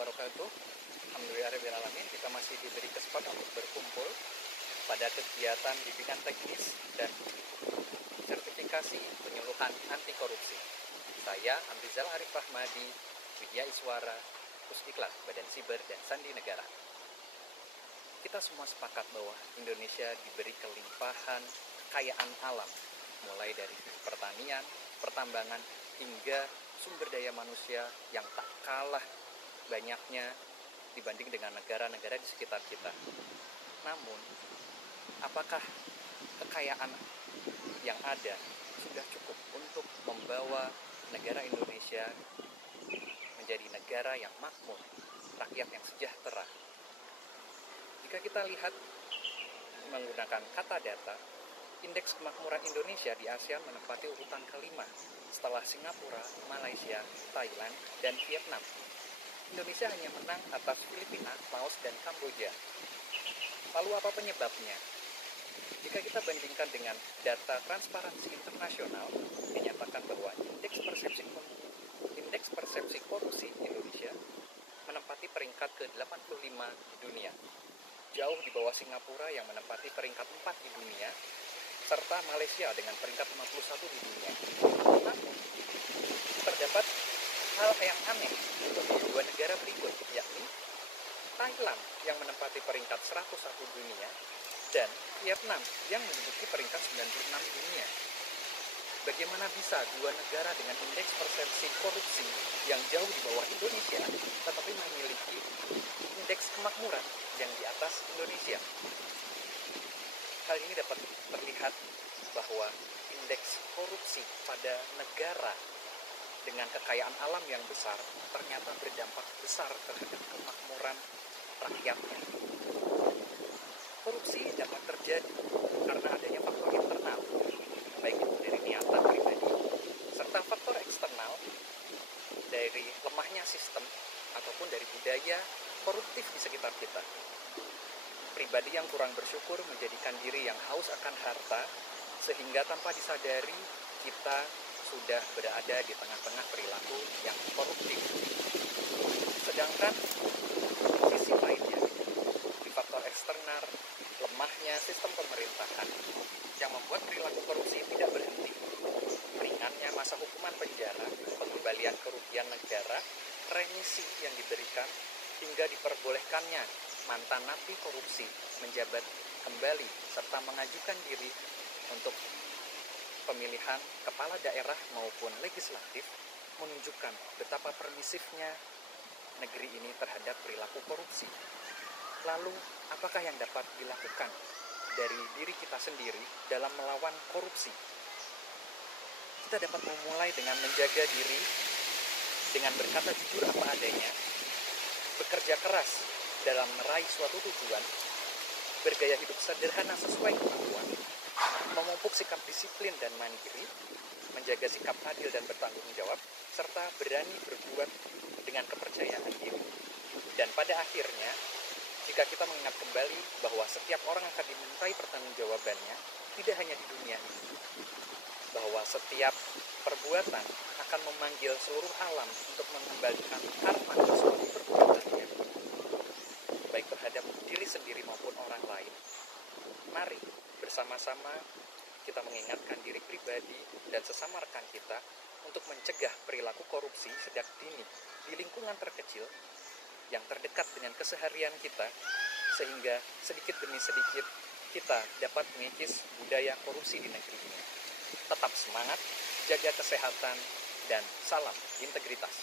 wabarakatuh. Alhamdulillahirrahmanirrahim, kita masih diberi kesempatan untuk berkumpul pada kegiatan bimbingan teknis dan sertifikasi penyuluhan anti korupsi. Saya Amrizal Arif Rahmadi, Widya Iswara, Pusdiklat Badan Siber dan Sandi Negara. Kita semua sepakat bahwa Indonesia diberi kelimpahan kekayaan alam, mulai dari pertanian, pertambangan, hingga sumber daya manusia yang tak kalah banyaknya dibanding dengan negara-negara di sekitar kita. Namun, apakah kekayaan yang ada sudah cukup untuk membawa negara Indonesia menjadi negara yang makmur, rakyat yang sejahtera? Jika kita lihat menggunakan kata data, indeks kemakmuran Indonesia di ASEAN menempati urutan kelima setelah Singapura, Malaysia, Thailand, dan Vietnam. Indonesia hanya menang atas Filipina, Laos, dan Kamboja. Lalu apa penyebabnya? Jika kita bandingkan dengan data Transparansi Internasional, menyatakan bahwa indeks persepsi korupsi Indonesia menempati peringkat ke-85 di dunia, jauh di bawah Singapura yang menempati peringkat 4 di dunia, serta Malaysia dengan peringkat 51 di dunia. Namun, terdapat hal yang aneh untuk dua negara berikut, yakni Thailand yang menempati peringkat 101 dunia dan Vietnam yang menduduki peringkat 96 dunia. Bagaimana bisa dua negara dengan indeks persepsi korupsi yang jauh di bawah Indonesia tetapi memiliki indeks kemakmuran yang di atas Indonesia? Hal ini dapat terlihat bahwa indeks korupsi pada negara dengan kekayaan alam yang besar ternyata berdampak besar terhadap kemakmuran rakyatnya. Korupsi dapat terjadi karena adanya faktor internal, baik itu dari niatan pribadi, serta faktor eksternal dari lemahnya sistem ataupun dari budaya koruptif di sekitar kita. Pribadi yang kurang bersyukur menjadikan diri yang haus akan harta, sehingga tanpa disadari kita sudah berada di tengah-tengah perilaku yang koruptif. Sedangkan sisi lainnya, di faktor eksternal, lemahnya sistem pemerintahan yang membuat perilaku korupsi tidak berhenti. Ringannya masa hukuman penjara, pengembalian kerugian negara, remisi yang diberikan, hingga diperbolehkannya mantan napi korupsi menjabat kembali serta mengajukan diri untuk pemilihan kepala daerah maupun legislatif menunjukkan betapa permisifnya negeri ini terhadap perilaku korupsi. Lalu, apakah yang dapat dilakukan dari diri kita sendiri dalam melawan korupsi? Kita dapat memulai dengan menjaga diri dengan berkata jujur apa adanya, bekerja keras dalam meraih suatu tujuan, bergaya hidup sederhana sesuai kemampuan, memupuk sikap disiplin dan mandiri, menjaga sikap adil dan bertanggung jawab, serta berani berbuat dengan kepercayaan diri. Dan pada akhirnya, jika kita mengingat kembali bahwa setiap orang akan dimintai pertanggungjawabannya, tidak hanya di dunia ini, bahwa setiap perbuatan akan memanggil seluruh alam untuk mengembalikan karma atas suatu perbuatannya, baik terhadap diri sendiri maupun orang lain. Mari bersama-sama kita mengingatkan diri pribadi dan sesama rekan kita untuk mencegah perilaku korupsi sejak dini di lingkungan terkecil yang terdekat dengan keseharian kita, sehingga sedikit demi sedikit kita dapat mengikis budaya korupsi di negeri ini. Tetap semangat, jaga kesehatan, dan salam integritas.